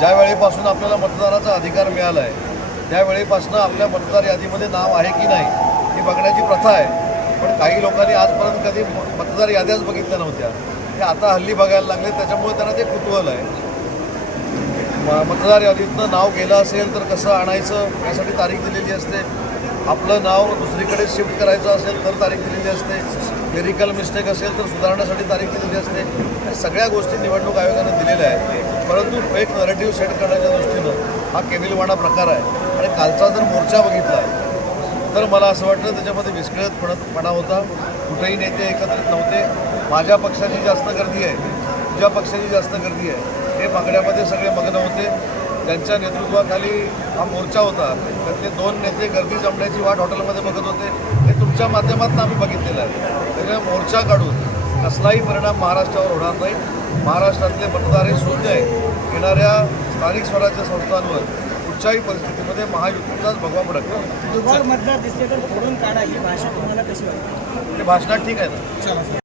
ज्या वेळेपासून आपल्याला मतदानाचा अधिकार मिळाला आहे त्यावेळेपासून आपल्या मतदार यादीमध्ये नाव आहे की नाही हे बघण्याची प्रथा आहे. पण काही लोकांनी आजपर्यंत कधी मतदार याद्याच बघितल्या नव्हत्या. ते आता हल्ली बघायला लागले त्याच्यामुळे त्यांना ते कुतूहल आहे. म- मतदार यादीतनं नाव गेलं असेल तर कसं आणायचं यासाठी तारीख दिलेली असते. आपलं नाव दुसरीकडे शिफ्ट करायचं असेल तर तारीख दिलेली असते. क्लेरिकल मिस्टेक असेल तर सुधारण्यासाठी तारीख दिलेली असते. या सगळ्या गोष्टी निवडणूक आयोगानं दिल्या एक नरेटिव्ह सेट करण्याच्या दृष्टीनं हा केविलवाणा प्रकार आहे. आणि कालचा जर मोर्चा बघितला तर मला असं वाटतं त्याच्यामध्ये विस्कळीतपणा होता. कुठेही नेते एकत्रित नव्हते. माझ्या पक्षाची जास्त गर्दी आहे. तुझ्या पक्षाची जास्त गर्दी आहे. हे मागण्यामध्ये सगळे मग्न होते. त्यांच्या नेतृत्वाखाली हा मोर्चा होता. त्यातले दोन नेते गर्दी जमण्याची वाट हॉटेलमध्ये बघत होते. हे तुमच्या माध्यमातून आम्ही बघितलेलं आहे. त्यामुळे मोर्चा काढून कसलाही परिणाम महाराष्ट्रावर होणार नाही. महाराष्ट्रातले मतदार हे शून्य आहे येणाऱ्या स्थानिक स्वराज्य संस्थांवर कुठच्याही परिस्थितीमध्ये महायुतीचाच भगवा फडकला दुबार मतदार दिसले तर फोडून काढा ही भाषा तुम्हाला कशी वाटते? ते भाषणात ठीक आहे ना?